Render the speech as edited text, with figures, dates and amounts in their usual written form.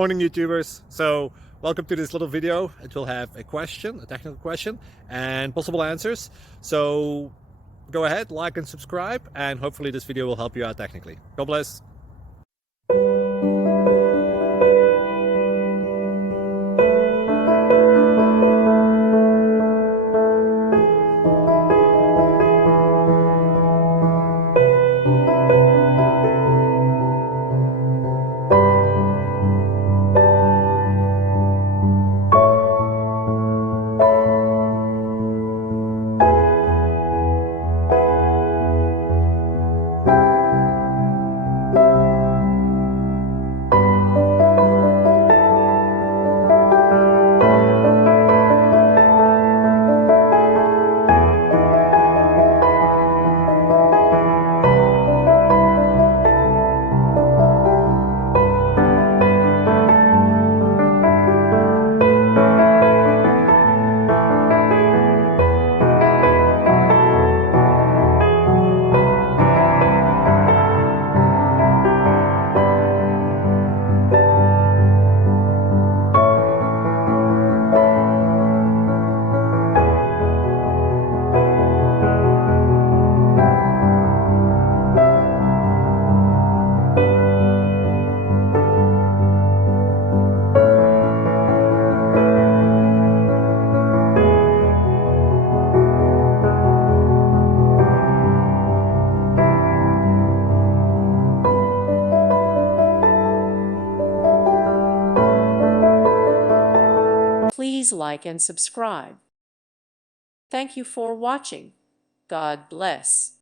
Morning, YouTubers. So welcome to this little video. It will have a question, a technical question, and possible answers. So go ahead, like and subscribe, and hopefully this video will help you out technically. God bless. Please like and subscribe. Thank you for watching. God bless.